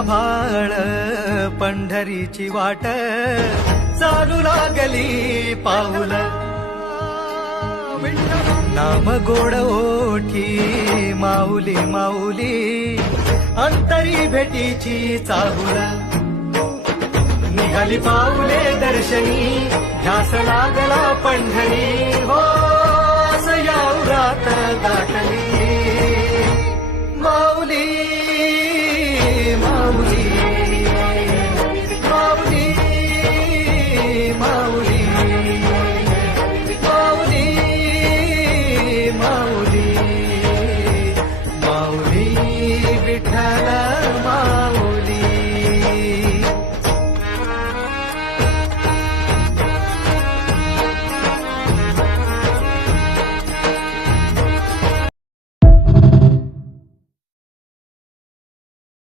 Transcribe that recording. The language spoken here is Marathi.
आभाळ पंढरीची वाट चालू लागली पाऊल नाम गोड ओठी माऊली माऊली अंतरी भेटीची चाहुल निघाली पाऊले दर्शनी ध्यास लागला पंढरी हो सयावरात गाठली माऊली माऊली